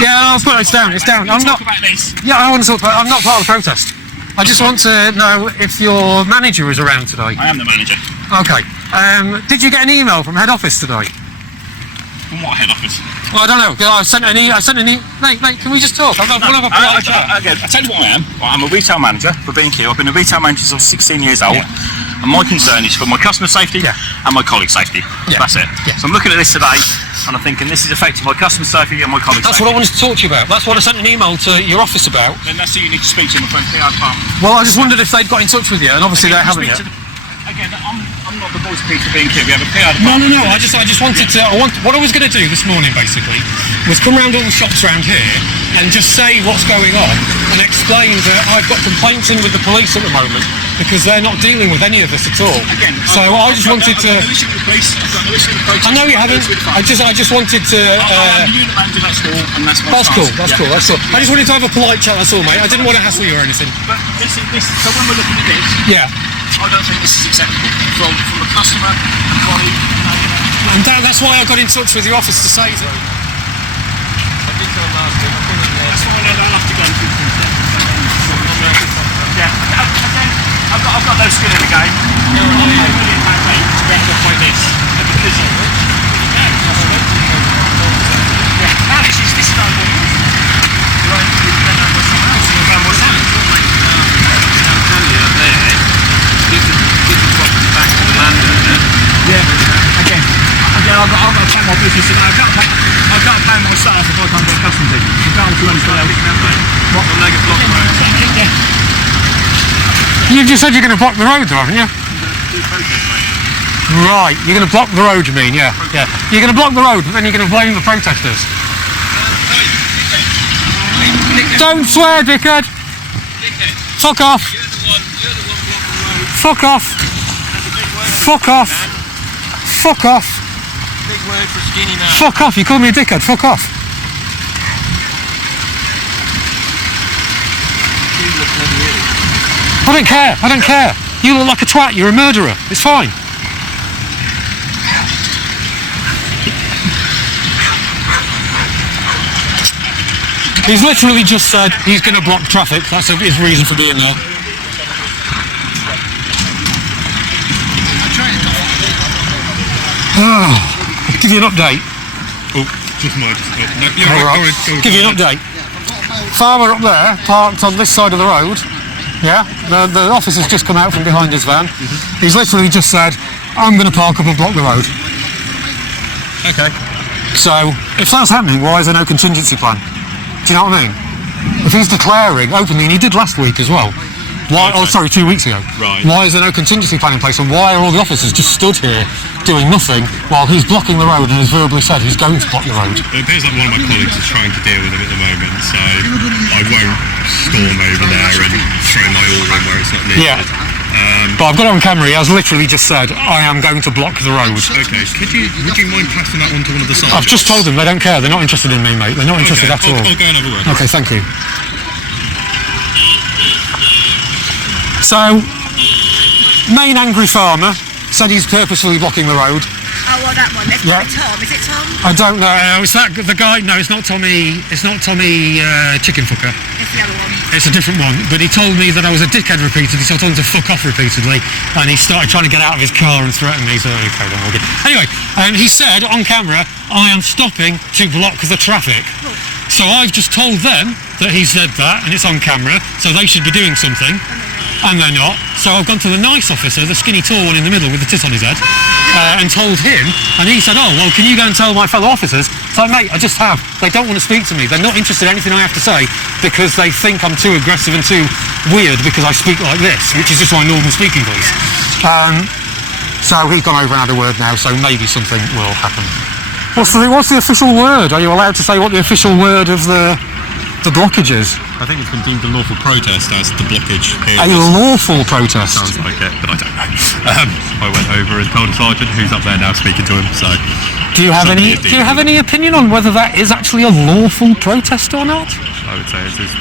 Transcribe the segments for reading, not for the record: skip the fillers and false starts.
Yeah, it's down. It's down. I'm not. About this. Yeah, I want to talk about. I'm not part of the protest. I just want to know if your manager is around today. I am the manager. Okay. Did you get an email from head office today? From what head office? Well, I don't know. I sent an email. Mate, can we just talk? I'll have a polite chat. Okay, I tell you what I am. I'm a retail manager for B&Q. I've been a retail manager since I was 16 years old. Yeah. And my concern is for my customer safety and my colleague safety. Yeah. That's it. Yeah. So I'm looking at this today and I'm thinking this is affecting my customer safety and my colleague That's safety. what I wanted to talk to you about. That's what I sent an email to your office about. Then that's who you need to speak to, my friend, PR department. Well, I just wondered if they'd got in touch with you, and obviously they haven't yet. Again, I'm not the voice piece of B&Q. We have a PR department. No. I just wanted to. What I was going to do this morning, basically, was come round all the shops around here and just say what's going on and explain that I've got complaints in with the police at the moment because they're not dealing with any of this at all. Again, so I just wanted to. I've got no issue with the police. I've got no issue with the protest. I know you haven't. I just wanted to. I'm the unit manager at school, and that's my That's stance. cool. That's cool. I just wanted to have a polite chat. That's all, mate. I didn't want to hassle you or anything. But so when we're looking at this, I don't think this is acceptable from a customer, a colleague. And that's why I got in touch with your office to say that. That's why I'll have to go through things. Yeah. Again, I've got no skin in the game. I'm not paying £1 million to get stuff like this. Because this is not what it is. Again, I've got to pay my business and I've got to pay my staff if I can't get customs in. Regardless of anything else. What? You've just said you're going to block the road, though, haven't you? Right, you're going to block the road, you mean? Yeah. You're going to block the road, but then you're going to blame the protesters. Don't swear, dickhead! Fuck off! Fuck off! Fuck off! Fuck off! Big word for skinny man. Fuck off! You call me a dickhead. Fuck off! I don't care. You look like a twat. You're a murderer. It's fine. He's literally just said he's going to block traffic. That's his reason for being there. I'll give you an update. Oh, just my... Give you an update. Farmer up there, parked on this side of the road. Yeah, the officer's just come out from behind his van. He's literally just said, I'm going to park up and block the road. Okay. So, if that's happening, why is there no contingency plan? Do you know what I mean? If he's declaring openly, and he did last week as well, why? Oh, sorry, 2 weeks ago. Right. Why is there no contingency plan in place, and why are all the officers just stood here doing nothing while he's blocking the road and has verbally said he's going to block the road? It appears like one of my colleagues is trying to deal with him at the moment, so I won't storm over there and throw my oar in where it's not needed. Yeah. But I've got it on camera. He has literally just said, I am going to block the road. Okay, would you mind passing that on to one of the sergeants? I've just told them they don't care. They're not interested in me, mate. They're not interested at all. I'll go and have a word. Okay, thank you. So, main angry farmer said he's purposefully blocking the road. Oh, well, that one. That's probably Tom. Is it Tom? I don't know. Is that the guy? No, it's not Tommy. It's not Tommy Chicken Fucker. It's the other one. It's a different one. But he told me that I was a dickhead repeatedly, so I told him to fuck off repeatedly, and he started trying to get out of his car and threaten me. So okay, then we'll get. Anyway, he said on camera, "I am stopping to block the traffic." So I've just told them that he said that, and it's on camera, so they should be doing something. And they're not. So I've gone to the nice officer, the skinny tall one in the middle with the tit on his head, and told him, and he said, oh, well, can you go and tell my fellow officers? So, mate, I just have. They don't want to speak to me. They're not interested in anything I have to say because they think I'm too aggressive and too weird because I speak like this, which is just my normal speaking voice. So he's gone over and had a word now, so maybe something will happen. What's the official word? Are you allowed to say what the official word of the blockage is? I think it's been deemed a lawful protest as the blockage here. A lawful protest? Sounds like it, but I don't know. I went over and told a sergeant who's up there now speaking to him, so... Do you have any opinion on whether that is actually a lawful protest or not? I would say it is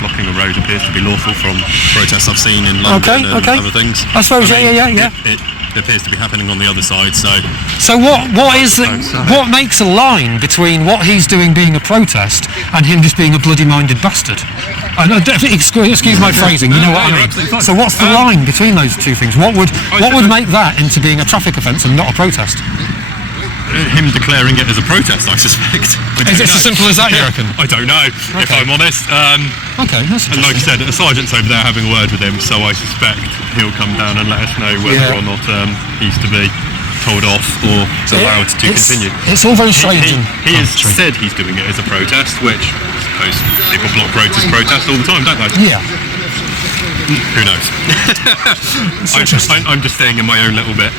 blocking a road appears to be lawful from protests I've seen in London and other things. I suppose, yeah. It appears to be happening on the other side. So what makes a line between what he's doing being a protest and him just being a bloody-minded bastard? Excuse my phrasing, you know what I mean. So what's the line between those two things? What would make that into being a traffic offence and not a protest? Him declaring it as a protest, I suspect. Is it as simple as that, you reckon? I don't know, if I'm honest. Okay, that's and like I said, the sergeant's over there having a word with him, so I suspect he'll come down and let us know whether or not he's to be told off or allowed to continue. It's all very strange. He has said he's doing it as a protest, which I suppose people block roads as protest all the time, don't they? Yeah. Who knows? I'm just staying in my own little bit.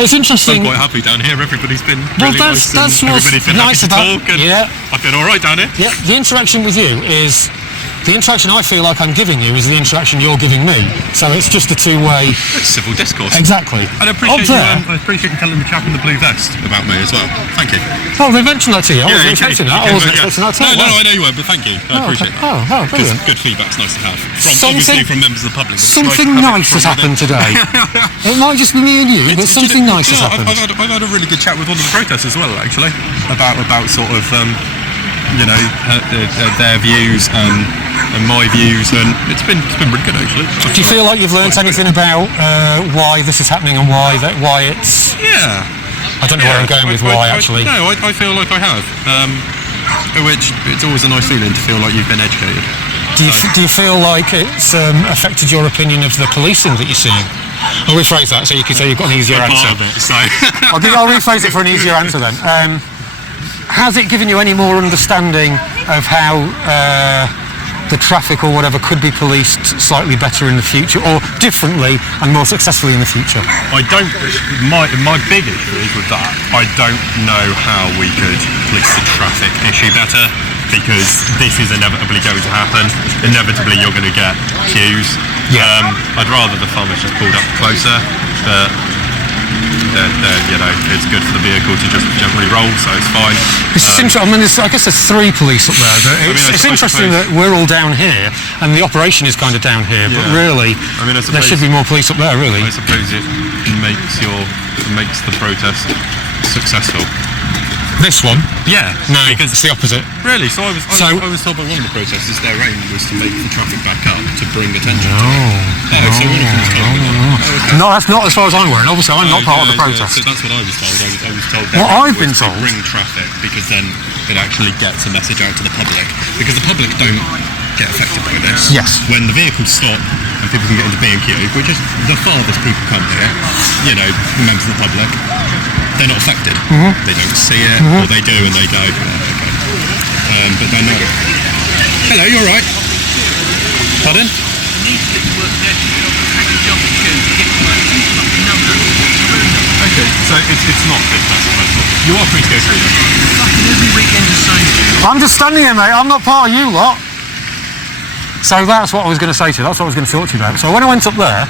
It's interesting. I'm quite happy down here. Everybody's been really nice. That's what's everybody's been nice happy to about. talk, and I've been all right down here. Yeah, the interaction with you is the interaction I feel like I'm giving you is the interaction you're giving me. So it's just a two-way. It's civil discourse. Exactly. And I appreciate you telling the chap in the blue vest about me as well. Thank you. Oh, they mentioned that to you. I wasn't expecting that. I wasn't expecting that at all. No, I know you weren't, but thank you. I appreciate that. Oh, brilliant. Good feedback's nice to have. Obviously from members of the public. Something nice has happened today. It might just be me and you, but something nice has happened. I've had a really good chat with one of the protesters as well, actually, about sort of their views and my views, and it's been really good actually. Do you feel like you've learnt anything about why this is happening and why it's? Yeah. I don't know where I'm going with why actually. No, I feel like I have. Which it's always a nice feeling to feel like you've been educated. Do you feel like it's affected your opinion of the policing that you're seeing? I'll rephrase that so you can say you've got an easier answer. I'll rephrase it for an easier answer then. Has it given you any more understanding of how the traffic or whatever could be policed slightly better in the future, or differently and more successfully in the future? I don't. My big issue is with that. I don't know how we could police the traffic issue better, because this is inevitably going to happen. Inevitably, you're going to get queues. Yeah. I'd rather the farmers just pulled up closer, but it's good for the vehicle to just generally roll, so it's fine. It's just interesting. I mean, I guess there's three police up there. It's interesting that we're all down here, and the operation is kind of down here. But really, there should be more police up there. Really, I suppose it makes the protest successful. This one? Yeah. No, because it's the opposite. Really? So I was told by one of the protesters their aim was to make the traffic back up to bring attention to it. So one of them was told me that. No, that's not as far as I'm aware. Obviously, I'm not part of the protest. So that's what I was told. I was told what I've been told to bring traffic, because then it actually gets a message out to the public. Because the public don't get affected by this. Yes. When the vehicles stop and people can get into B&Q, which is the farthest people come here, members of the public, they're not affected. They don't see it, or they do and they go, okay. But they know. Hello, you alright? Pardon? Okay, so it's not big, that's personal. You are free to go through them. Fucking every weekend the same. I'm just standing here, mate. I'm not part of you lot. So that's what I was going to say to you. That's what I was going to talk to you about. So when I went up there,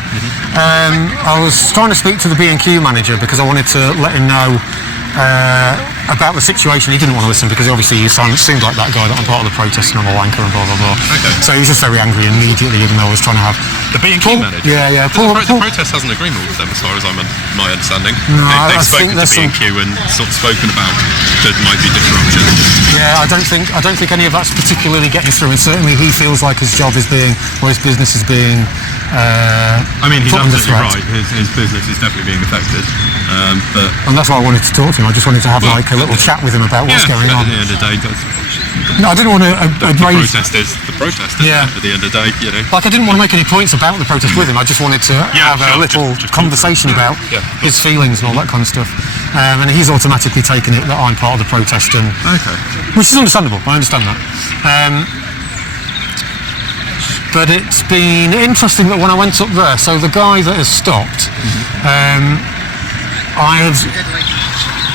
I was trying to speak to the B&Q manager because I wanted to let him know about the situation. He didn't want to listen because obviously he seemed like that guy that I'm part of the protest and I'm a wanker and blah blah blah. Okay. So he was just very angry immediately, even though I was trying to have the B&Q manager. Yeah. The protest has an agreement with them, as far as my understanding. No, they've spoken to B&Q and sort of spoken about there might be disruption. Yeah, I don't think any of that's particularly getting through, and certainly he feels like his job is being, or his business is being. He's absolutely right. His business is definitely being affected. And that's why I wanted to talk to him. I just wanted to have like a little chat with him about what's going on. At the end of the day, no, I didn't want to raise... The protest is at the end of the day, Like, I didn't want to make any points about the protest with him. I just wanted to have a little conversation about his feelings and all that kind of stuff. And he's automatically taken it that I'm part of the protest, and which is understandable. I understand that. But it's been interesting that when I went up there, so the guy that has stopped,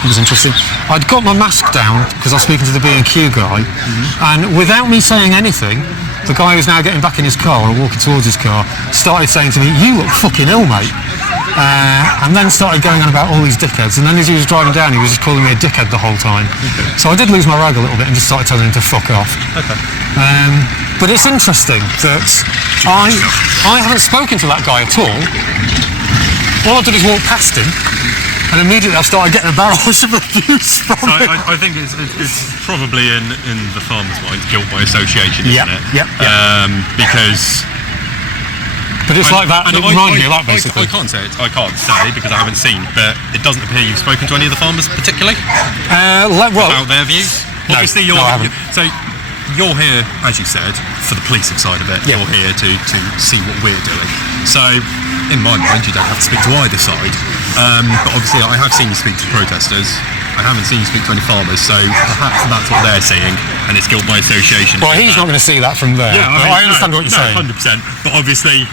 it was interesting. I'd got my mask down because I was speaking to the B&Q guy, and without me saying anything, the guy who's now getting back in his car or walking towards his car started saying to me, "You look fucking ill, mate." And then started going on about all these dickheads, and then as he was driving down he was just calling me a dickhead the whole time. So I did lose my rag a little bit and just started telling him to fuck off. But it's interesting that I haven't spoken to that guy at all, all I did is walk past him, and immediately I started getting a barrage of abuse from So him. I think it's probably in the farmer's mind, guilt by association, isn't it? Yep. Because... But it's like that, it reminds me of that, basically. I can't say because I haven't seen, but it doesn't appear you've spoken to any of the farmers particularly about their views. No, Obviously, I haven't. So you're here, as you said, for the policing side of it. Yeah. You're here to see what we're doing. So, in my mind, you don't have to speak to either side. But obviously, I have seen you speak to protesters. I haven't seen you speak to any farmers, so perhaps that's what they're seeing, and it's guilt by association. Well, he's not going to see that from there. Yeah, I understand what you're saying. 100%. But obviously,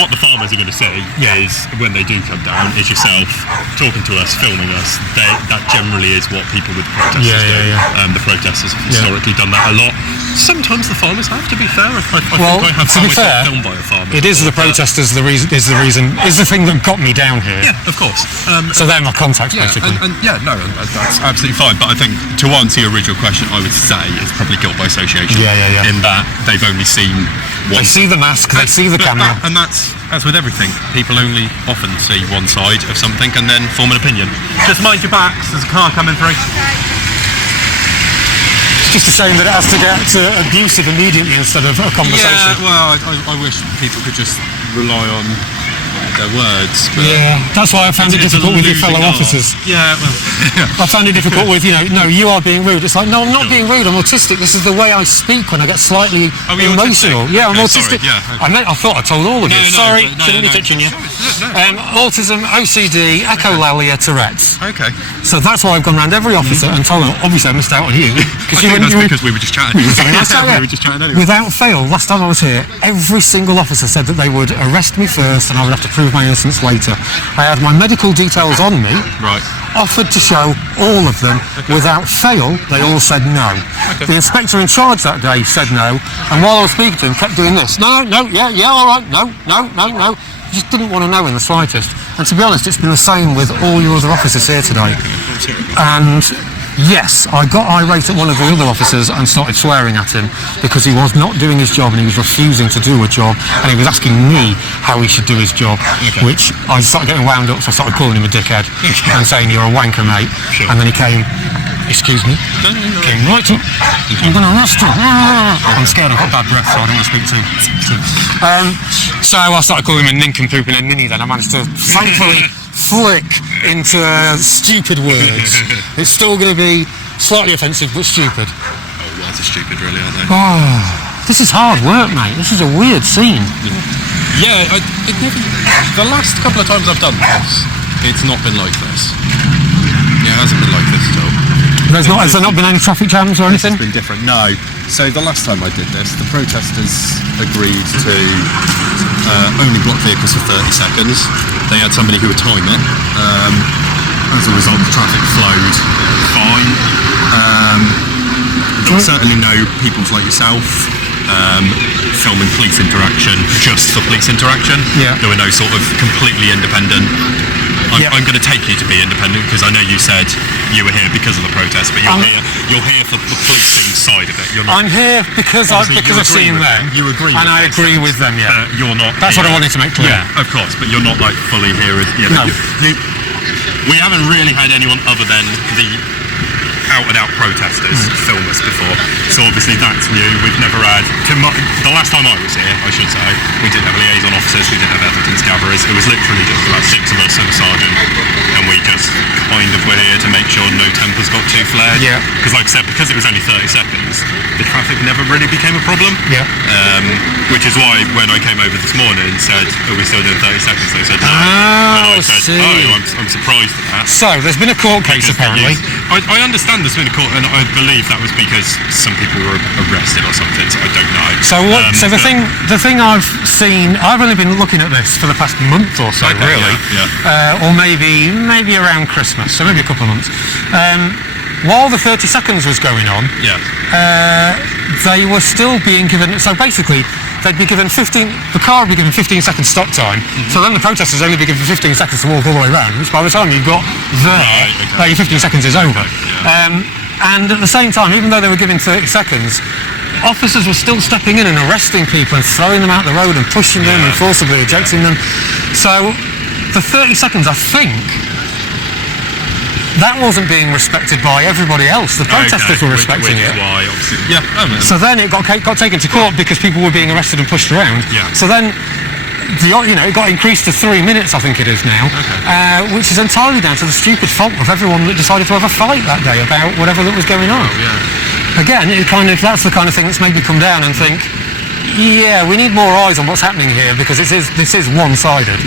what the farmers are going to see is, when they do come down, is yourself talking to us, filming us. That generally is what people with protesters do. The protesters have historically done that a lot. Sometimes the farmers have, to be fair. I think I have found myself filmed by a farmer. It is the protesters is the thing that got me down here. Yeah, of course. So they're my contacts, basically. That's absolutely fine. But I think, to answer your original question, I would say it's probably guilt by association. Yeah. In that they've only seen one. They see the mask, they see the camera. And that's with everything. People only often see one side of something and then form an opinion. Just mind your backs, there's a car coming through. It's just a shame that it has to get abusive immediately instead of a conversation. Yeah, well, I wish people could just rely on their words. But that's why I found it difficult with your fellow officers. Yeah, well, I found it difficult with, no, you are being rude. It's like, no, I'm not being rude, I'm autistic. This is the way I speak when I get slightly emotional. Autistic? Yeah, I'm Okay, autistic. sorry, yeah, I okay. thought I told all of you. Sorry, no, shouldn't be touching you. No. Autism, OCD, echolalia, Tourette's. Okay. So that's why I've gone around every officer and told them, obviously I missed out on you. Because we were just chatting. We were just chatting anyway. Without fail, last time I was here, every single officer said that they would arrest me first and I would have to prove my innocence later. I had my medical details on me, offered to show all of them. Without fail, they all said no. The inspector in charge that day said no, and while I was speaking to him, kept doing this. No, all right, no. He just didn't want to know in the slightest. And to be honest, it's been the same with all your other officers here today. And yes, I got irate at one of the other officers and started swearing at him because he was not doing his job and he was refusing to do a job, and he was asking me how he should do his job, which I started getting wound up, so I started calling him a dickhead and saying, you're a wanker, mate. And then he came, excuse me, came right up, I'm going to arrest you. I'm scared, I've got bad breath, so I don't want to speak to him. So I started calling him a nincompoop and a ninny. Then I managed to thankfully flick into stupid words. It's still going to be slightly offensive, but stupid. Oh, words are stupid, really, aren't they? Oh, this is hard work, mate. This is a weird scene. Yeah, the last couple of times I've done this, it's not been like this. It hasn't been like this at all. Has there not been any traffic jams or anything? It's been different, no. So the last time I did this, the protesters agreed to only block vehicles for 30 seconds. They had somebody who would time it. As a result, the traffic flowed fine. There were certainly no people like yourself filming police interaction just for police interaction. Yeah. There were no sort of completely independent. I'm going to take you to be independent because I know you said you were here because of the protest, but you're here for the policing side of it. You're not, I'm here because I've seen them. You agree, and I agree with them. Yeah, but you're not. That's what I wanted to make clear. Yeah, of course, but you're not like fully here as No. We haven't really had anyone other than the out-and-out protesters film us before, so obviously that's new. We've never had, the last time I was here, I should say, we didn't have liaison officers, we didn't have evidence gatherers. It was literally just about 6 of us and a sergeant, and we just kind of were here to make sure no tempers got too flared. Yeah. Because like I said, because it was only 30 seconds, the traffic never really became a problem. Yeah. Which is why when I came over this morning and said, are we still doing 30 seconds? They said no. Oh, and I said, see. I'm surprised at that. So there's been a court case apparently. I understand there's been a court, and I believe that was because some people were arrested or something, so I don't know. So what? So the thing I've seen, I've only been looking at this for the past month or so, Okay, really, yeah. or maybe around Christmas, so maybe a couple of months. While the 30 seconds was going on, they were still being given. So basically, they'd be given 15. The car would be given 15 seconds stop time. So then the protesters only be given 15 seconds to walk all the way around. Which by the time you got there, your 15 seconds is over. And at the same time, even though they were given 30 seconds, officers were still stepping in and arresting people and throwing them out the road and pushing them and forcibly ejecting them. So for 30 seconds, I think, that wasn't being respected by everybody else. The protesters were respecting it. Why, obviously. Yeah. So then it got taken to court because people were being arrested and pushed around. Yeah. So then, it got increased to 3 minutes, I think it is now, which is entirely down to the stupid fault of everyone that decided to have a fight that day about whatever that was going on. Oh, yeah. Again, that's the kind of thing that's made me come down and think, yeah, we need more eyes on what's happening here because this is one-sided.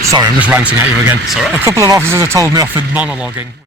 Sorry, I'm just ranting at you again. It's all right. A couple of officers have told me off for monologuing.